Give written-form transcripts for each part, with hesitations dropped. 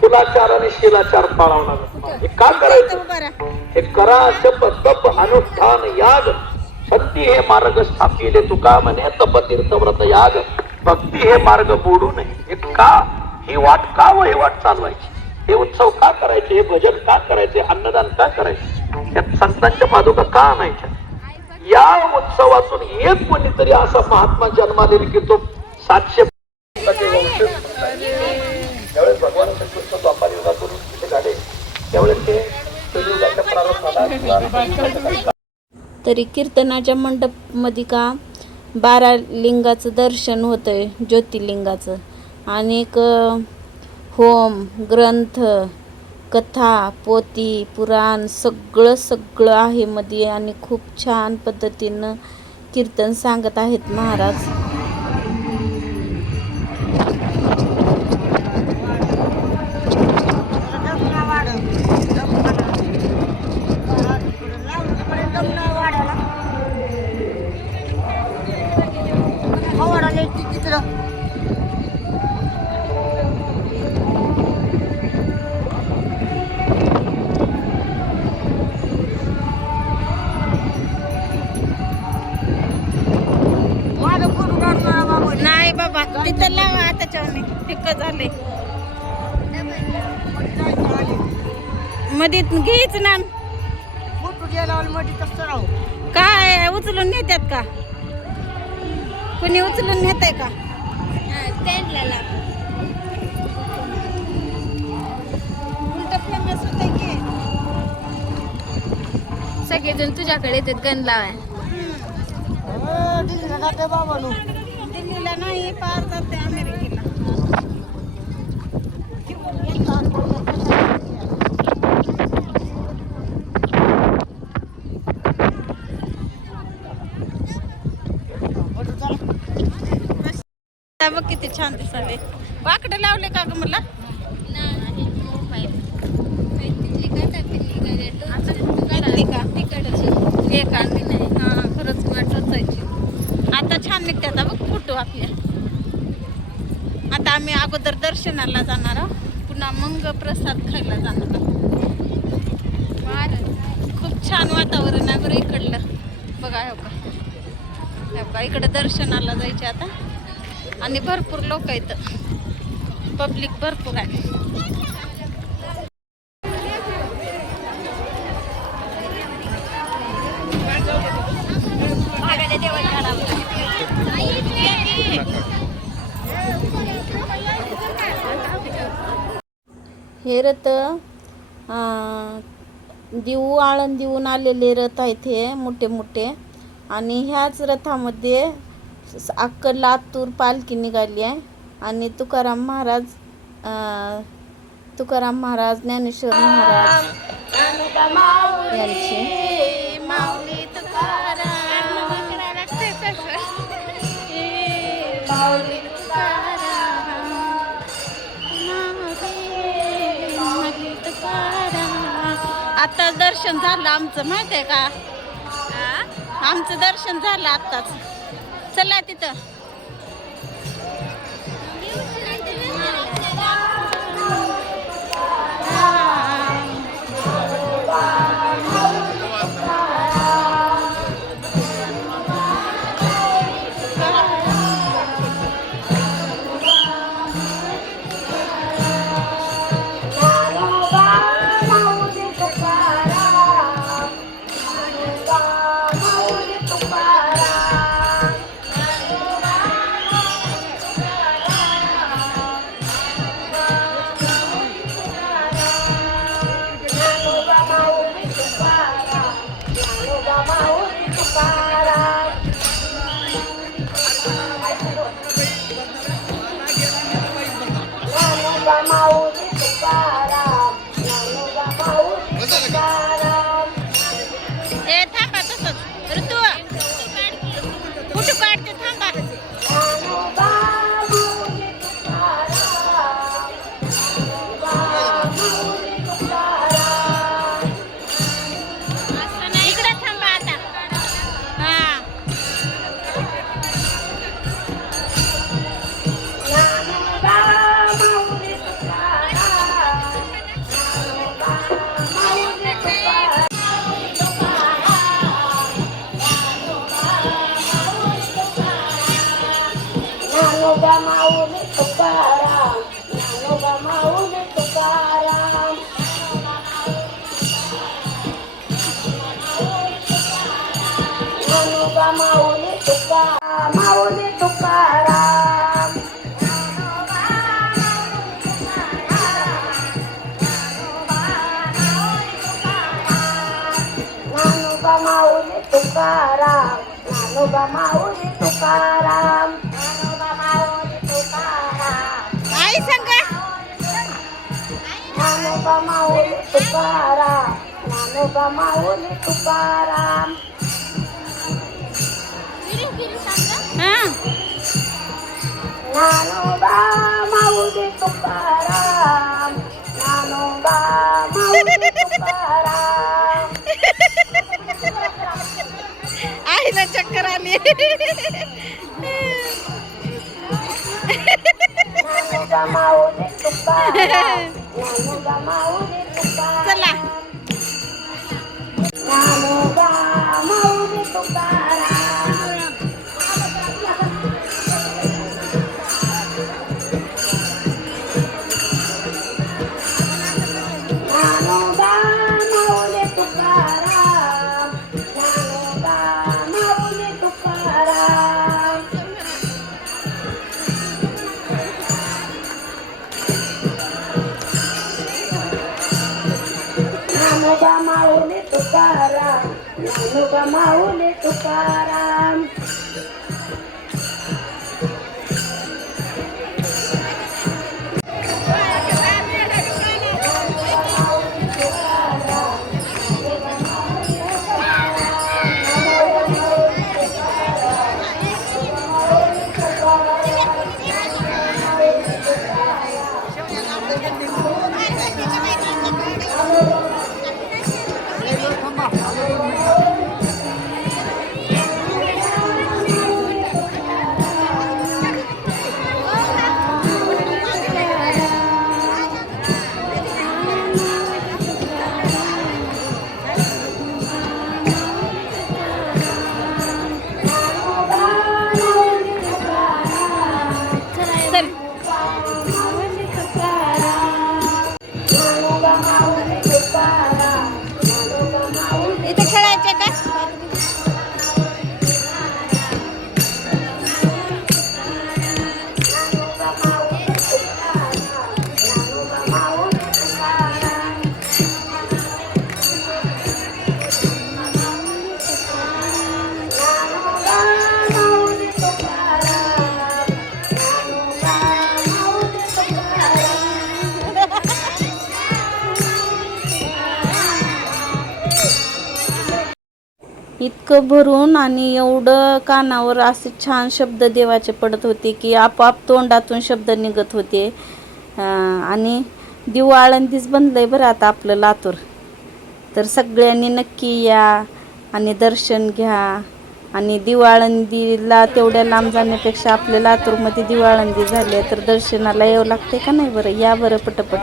कुलाचार आणि शिलाचार पाळवणार. हे का करायचं? हे करा जप तप अनुष्ठान याग शक्ती हे मार्ग स्थापिले तुका म्हणे तप तीर्थ व्रत याग भक्ती हे मार्ग बोडू नये. हे का ही वाट का व ही वाट चालवायची? हे उत्सव का करायचे? हे भजन का करायचे? अन्नदान का करायचे? या संतांच्या पादुका का आणायच्या? या उत्सवातून एक कोणीतरी असा महात्मा जन्मालेला की तो 700 त्यावेळेस भगवान श्रीकृष्ण द्वापार युगातून तिथे झाले त्यावेळेस ते कलियुगाच्या प्रारंभाला. तरी कीर्तनाच्या मंडप मध्ये का 12 लिंगाचं दर्शन होतंय, ज्योतिर्लिंगाचं. अनेक होम ग्रंथ कथा पोथी पुराण सगळं आहे मध्ये आणि खूप छान पद्धतीनं कीर्तन सांगत आहेत महाराज. नाही बाबा तिथं लावा आता चवणे फिक्क झाले मध्ये घ्यायच ना काय उचलून नेत्यात का? कुणी उचलून नेत आहे का? उलट फेमस होत की सगळेजण तुझ्याकडे येतात गण लावाय. दिल्लीला नाही पार जाते अमेरिकेला. बघ किती छान दिसाले. वाकडे लावले का ग मला? खरंच वाटायची आता छान निघतात बघ फोटो आपल्या. आता आम्ही अगोदर दर्शनाला जाणार आहोत, पुन्हा मग प्रसाद खायला जाणार आहोत. खूप छान वातावरण आहे बरं इकडलं. बघा हो का इकडं दर्शनाला जायचे आता आणि भरपूर लोक आहेत, पब्लिक भरपूर आहे. हे रथ देऊ आळंदीहून आलेले रथ आहेत हे मोठे मोठे. आणि ह्याच रथामध्ये अक्कल लातूर पालखी निघाली आहे. आणि तुकाराम महाराज ज्ञानेश्वर महाराज यांची माऊली तुकाराम आता दर्शन झालं आमचं माहित आहे का? आमचं दर्शन झालं आत्ताच. चला तिथं थांबा तसंच ऋतू ज्ञानोबा माऊली तुकाराम ज्ञानोबा माऊली तुकाराम ज्ञानोबा माऊली तुकाराम आई सांगा ज्ञानोबा माऊली तुकाराम ज्ञानोबा माऊली तुकाराम ज्ञानोबा माऊली तुकाराम ज्ञानोबा माऊली तुकाराम आईला चक्कर आली ज्ञानोबा माऊली तुकाराम ज्ञानोबा माऊली तुकाराम चला ज्ञानोबा माऊली तुकाराम ज्ञानोबा माऊली तुकाराम ज्ञानोबा माऊली तुकाराम ज्ञानोबा माऊली तुकाराम ज्ञानोबा माऊली तुकाराम इथे खेळायचे का इतकं भरून आणि एवढं कानावर असे छान शब्द देवाचे पडत होते की आपोआप तोंडातून शब्द निघत होते. आणि दिवाळंदीच बनलंय बरं आता आपलं लातूर. तर सगळ्यांनी नक्की या आणि दर्शन घ्या. आणि दिवाळंदीला तेवढ्या लांब जाण्यापेक्षा आपल्या लातूरमध्ये दिवाळंदी झाली तर दर्शनाला यावं लागते का नाही बरं. या बरं पटपट.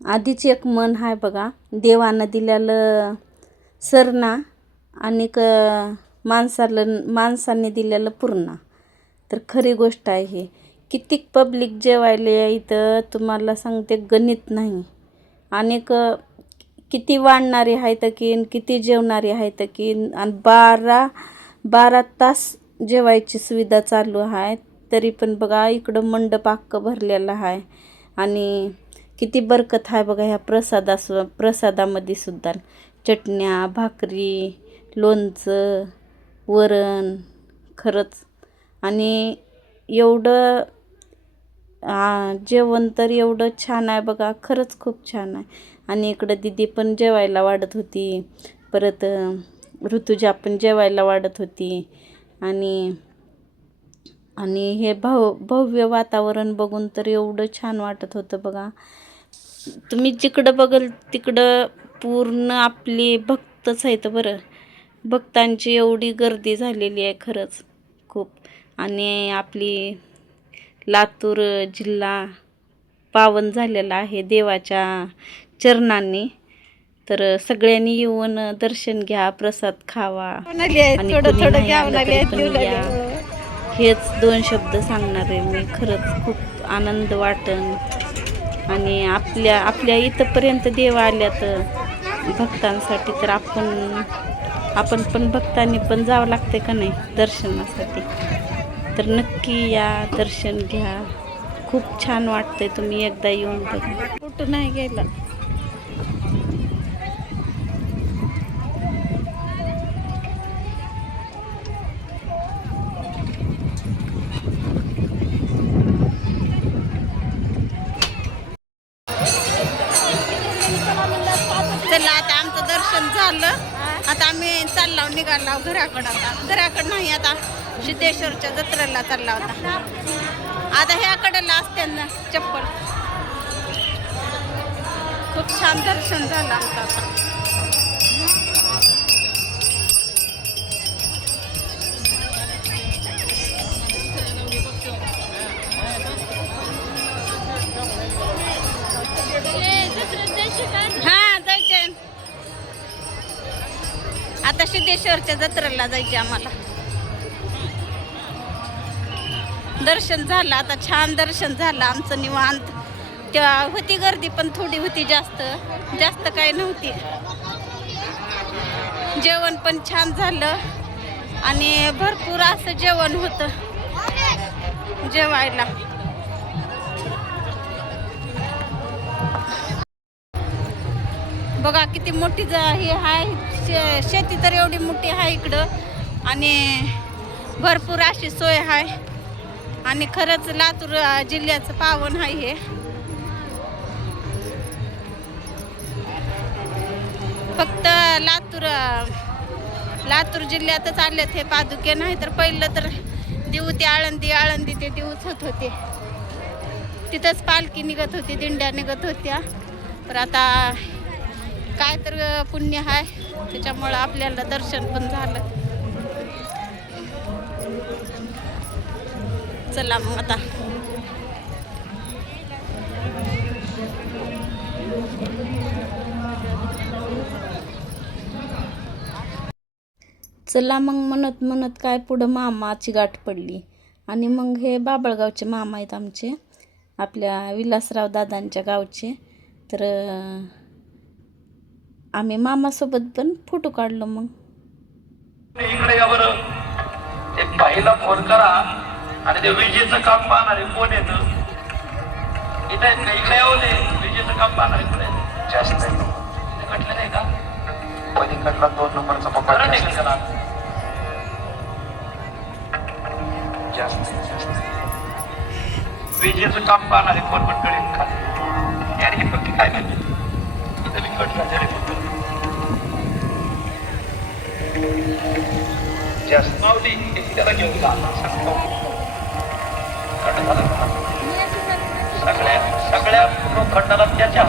आधीच एक मन आहे बघा, देवानं दिलेलं सरना आणि माणसाने दिलेलं पूर्णा. तर खरी गोष्ट आहे ही. किती पब्लिक जेवायला इथं तुम्हाला सांगते गणित नाही. आणि किती वाढणारे आहेत की किती जेवणारे आहेत की. आणि 12 तास जेवायची सुविधा चालू आहे. तरी पण बघा इकडं मंडप अख्खं भरलेलं आहे. आणि किती बरकत आहे बघा ह्या प्रसादामध्ये सुद्धा. चटण्या, भाकरी, लोणचं, वरण. खरंच. आणि एवढं जेवण तर एवढं छान आहे बघा. खरंच खूप छान आहे. आणि इकडं दीदी पण जेवायला वाढत होती. परत ऋतुजा पण जेवायला वाढत होती. आणि हे भव्य वातावरण बघून तर एवढं छान वाटत होतं बघा. तुम्ही जिकडं बघल तिकडं पूर्ण आपली भक्तच आहेत बरं. भक्तांची एवढी गर्दी झालेली आहे खरंच खूप. आणि आपली लातूर जिल्हा पावन झालेला आहे देवाच्या चरणांनी. तर सगळ्यांनी येऊन दर्शन घ्या, प्रसाद खावा आणि कोणी नाही आलं तरी पण या. हेच 2 शब्द सांगणार आहे मी. खरंच खूप आनंद वाटन. आणि आपल्या इथंपर्यंत देव आल्यात भक्तांसाठी, तर आपण पण भक्तांनी पण जावं लागते का नाही दर्शनासाठी. तर नक्की या, दर्शन घ्या. खूप छान वाटतंय. तुम्ही एकदा येऊन बघा. कुठं नाही गेला. चला आता आमचं दर्शन झालं. आता आम्ही निघालो घराकडं नाही, आता सिद्धेश्वरच्या जत्रेला चालला होता. आता ह्याकडला असते ना चप्पल. खूप छान दर्शन झालं आमचं आता. हा जायचे आता सिद्धेश्वरच्या जत्रेला जायचे आम्हाला. दर्शन झालं आता, छान दर्शन झालं आमचं निवांत. तेव्हा होती गर्दी पण थोडी होती, जास्त काही नव्हती. जेवण पण छान झालं आणि भरपूर असं जेवण होतं जेवायला. बघा किती मोठी ही आहे शेती, तर एवढी मोठी आहे इकडं आणि भरपूर अशी सोय आहे. आणि खरंच लातूर जिल्ह्याचं पावन आहे हे. फक्त लातूर जिल्ह्यातच आलेत हे पादुके, नाही तर पहिलं तर देऊ ते आळंदी ते देऊच होते. तिथंच पालखी निघत होती, दिंड्या निघत होत्या. तर आता काय तर पुण्य आहे त्याच्यामुळं आपल्याला दर्शन पण झालं. चला मग आता म्हणत काय पुढं मामाची गाठ पडली. आणि मग हे बाबळगावचे मामा आहेत आमचे, आपल्या विलासराव दादांच्या गावचे. तर आम्ही मामासोबत पण फोटो काढलो. मग इकडे या बरं, ते बाईला फोन करा आणि ते विजेचं काम पाहणारे कोण येतं इथे. इकडे येऊ दे, विजेचं काम पाहणारे कोण येतं जास्त कटलं नाही का? पलीकडला 2 नंबरचा पप्पा जास्त विजेचं काम पाहणारे कोण मंडळी खाली यार. हे पक्की काय नाही इथे कटला जास्त मावली त्याला घेऊन जा सांगतो. सगळ्या खंडाला त्याच्या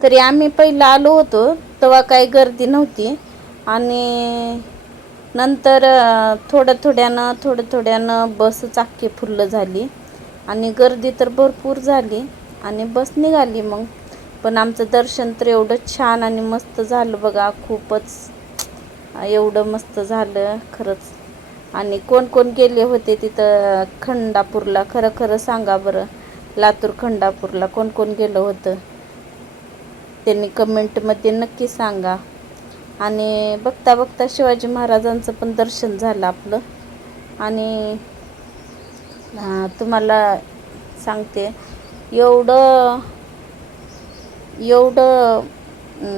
तरी आम्ही पहिला आलो होतो तेव्हा काही गर्दी नव्हती. आणि नंतर थोड्या थोड्यानं बस चाक्की फुल्ल झाली आणि गर्दी तर भरपूर झाली आणि बस निघाली. मग पण आमचं दर्शन तर एवढं छान आणि मस्त झालं बघा. खूपच एवढं मस्त झालं खरंच. आणि कोण गेले होते तिथं खंडापूरला, खरं सांगा बरं, लातूर खंडापूरला कोण गेलं होतं त्यांनी कमेंटमध्ये नक्की सांगा. आणि बघता शिवाजी महाराजांचं पण दर्शन झालं आपलं. आणि तुम्हाला सांगते एवढं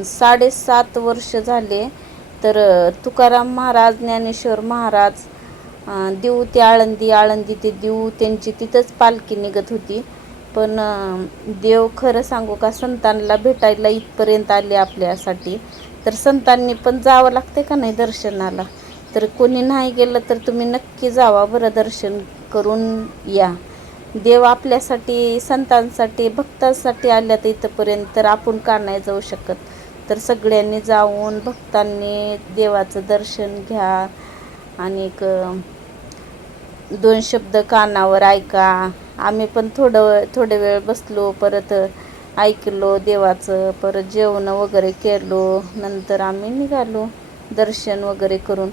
7.5 वर्ष झाले तर तुकाराम महाराज, ज्ञानेश्वर महाराज देऊ ते आळंदी ते देऊ त्यांची तिथंच पालखी निघत होती. पण देव खरं सांगू का संतांना भेटायला इथपर्यंत आले आपल्यासाठी. तर संतांनी पण जावं लागते का नाही दर्शनाला. तर कोणी नाही गेलं तर तुम्ही नक्की जावा बरं, दर्शन करून या. देव आपल्यासाठी, संतांसाठी, भक्तांसाठी आल्यात इथंपर्यंत, तर आपण का नाही जाऊ शकत? तर सगळ्यांनी जाऊन भक्तांनी देवाचं दर्शन घ्या आणि दोन शब्द कानावर ऐका. आम्ही पण थोडे वेळ बसलो, परत ऐकलो देवाचं, परत जेवण वगैरे केलो, नंतर आम्ही निघालो दर्शन वगैरे करून.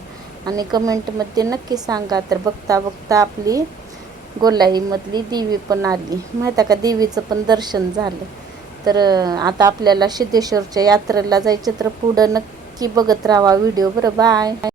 आणि कमेंटमध्ये नक्की सांगा. तर बघता बघता आपली गोलाईमधली देवी पण आली, माहिती का, देवीचं पण दर्शन झालं. तर आता आपल्याला सिद्धेश्वरच्या यात्रेला जायचं, तर पुढं नक्की बघत राहा व्हिडिओ. बरं, बाय.